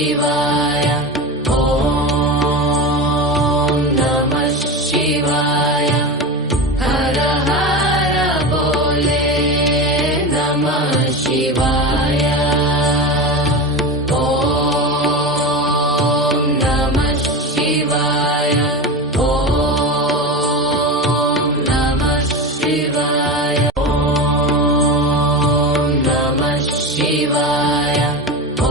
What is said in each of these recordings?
ಶಿವಾಯ. ಓಂ ನಮಃ ಶಿವಾಯ. ಹರ ಹರ ಬೋಲೆ ನಮಃ ಶಿವಾಯ. ಓಂ ನಮಃ ಶಿವಾಯ. ಓಂ ನಮಃ ಶಿವಾಯ. ಓಂ ನಮಃ ಶಿವಾಯ. ಓಂ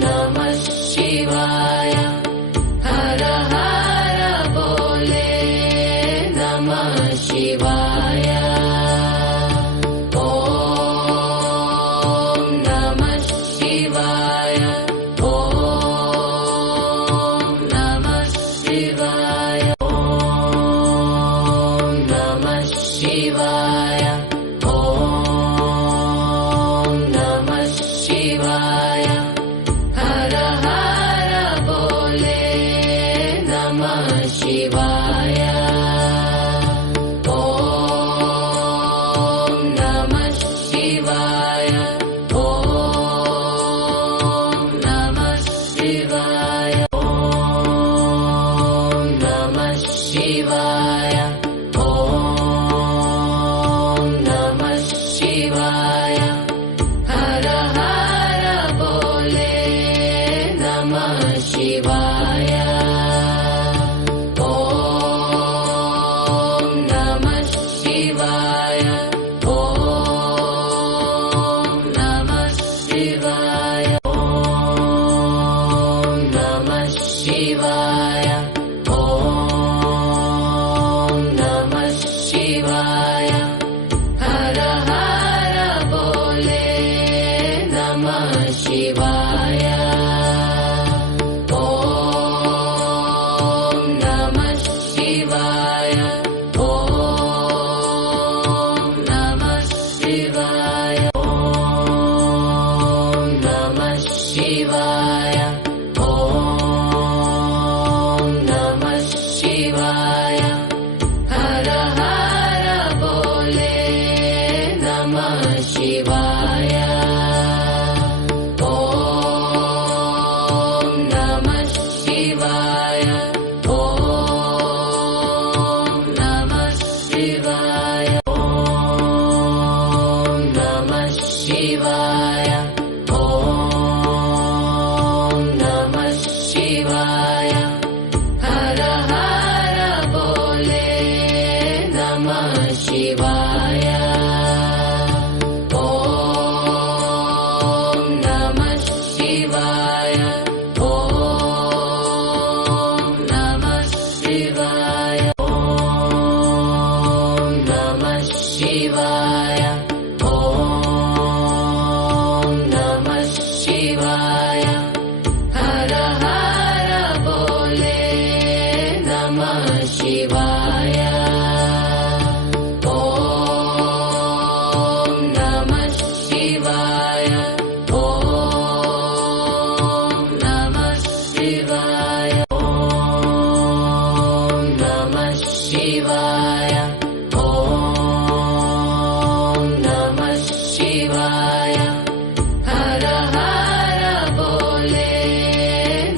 ನಮಃ ಶಿವಾಯ. ಹರ ಹರ ಬೋಲೆ ನಮಃ ಶಿವಾಯ. ಓಂ ನಮಃ ಶಿವಾಯ. ಓಂ ನಮಃ ಶಿವಾಯ. ಓಂ ನಮಃ ಶಿವಾಯ. ಓಂ ನಮಃ ಶಿವಾಯ. ಹರ ಹರ ಬೋಲೆ ನಮಃ ಶಿವಾಯ. ಓಂ ನಮಃ ಶಿವಾಯ. ಓಂ ನಮಃ ಶಿವಾಯ. ಓಂ ನಮಃ ಶಿವಾಯ. ಓಂ ನಮಃ ಶಿವಾಯ. ಹರ ಹರ ಬೋಲೆ ನಮಃ ಶಿವಾಯ. ಓಂ ನಮಃ ಶಿವಾಯ. ಓಂ ನಮಃ ಶಿವಾಯ. ಓಂ ನಮಃ ಶಿವಾಯ. ಓಂ ನಮಃ ಶಿವಾಯ. ಹರ ಹರ ಬೋಲೆ ನಮಃ ಶಿವಾಯ. ಓಂ ನಮಃ ಶಿವಾಯ. ಓಂ ನಮಃ ಶಿವಾಯ. ಓಂ ನಮಃ ಶಿವಾಯ. ಓಂ ನಮಃ ಶಿವಾಯ. ಹರ ಹರ ಬೋಲೆ ನಮಃ ಶಿವಾಯ. ಓಂ ನಮಃ ಶಿವಾಯ. ಓಂ ನಮಃ ಶಿವಾಯ. ಓಂ ನಮಃ ಶಿವಾಯ. ಓಂ ನಮಃ ಶಿವಾಯ. ಹರ ಹರ ಬೋಲೆ ನಮಃ ಶಿವಾಯ. ಓಂ ನಮಃ ಶಿವಾಯ. ಓಂ ನಮಃ ಶಿವಾಯ. ಓಂ ನಮಃ ಶಿವಾಯ. ಓಂ ನಮಃ ಶಿವಾಯ. ಹರ ಹರ ಬೋಲೆ ನಮಃ ಶಿವಾಯ. ಓಂ ನಮಃ ಶಿವಾಯ. ಓಂ ನಮಃ ಶಿವಾಯ. ಓಂ ನಮಃ ಶಿವಾಯ. ಓಂ ನಮಃ ಶಿವಾಯ. ಹರ ಹರ ಬೋಲೆ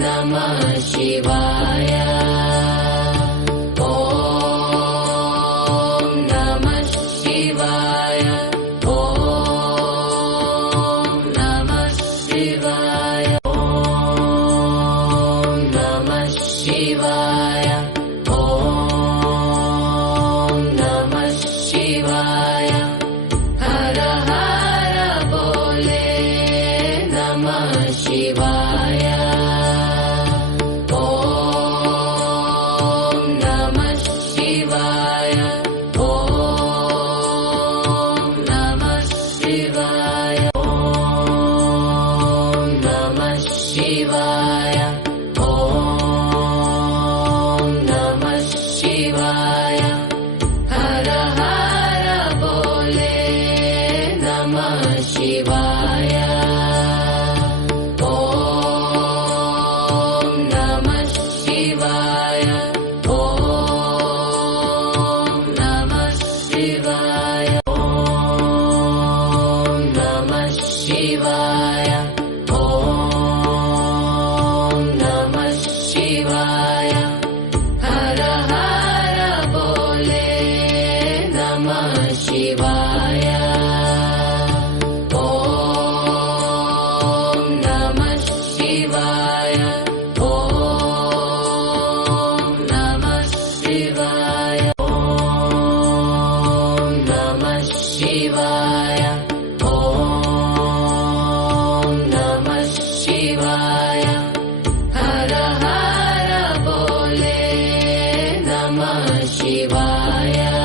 ನಮಃ ಶಿವಾಯ. ಓಂ ನಮಃ ಶಿವಾಯ. ಓಂ ನಮಃ ಶಿವಾಯ. ಓಂ ನಮಃ ಶಿವಾಯ. ಓಂ ನಮಃ ಶಿವಾಯ. ಹರ ಹರ ಬೋಲೆ ನಮಃ ಶಿವಾಯ. ಓಂ ನಮಃ ಶಿವಾಯ. ಓಂ ನಮಃ ಶಿವಾಯ. ಓಂ ನಮಃ ಶಿವಾಯ. ಓಂ ನಮಃ ಶಿವಾಯ. ಹರ ಹರ ಬೋಲೆ ನಮಃ ಶಿವಾಯ. ಓಂ ನಮಃ ಶಿವಾಯ. ಓಂ ನಮಃ ಶಿವಾಯ. ಓಂ ನಮಃ ಶಿವಾಯ. ಓಂ नमः शिवाय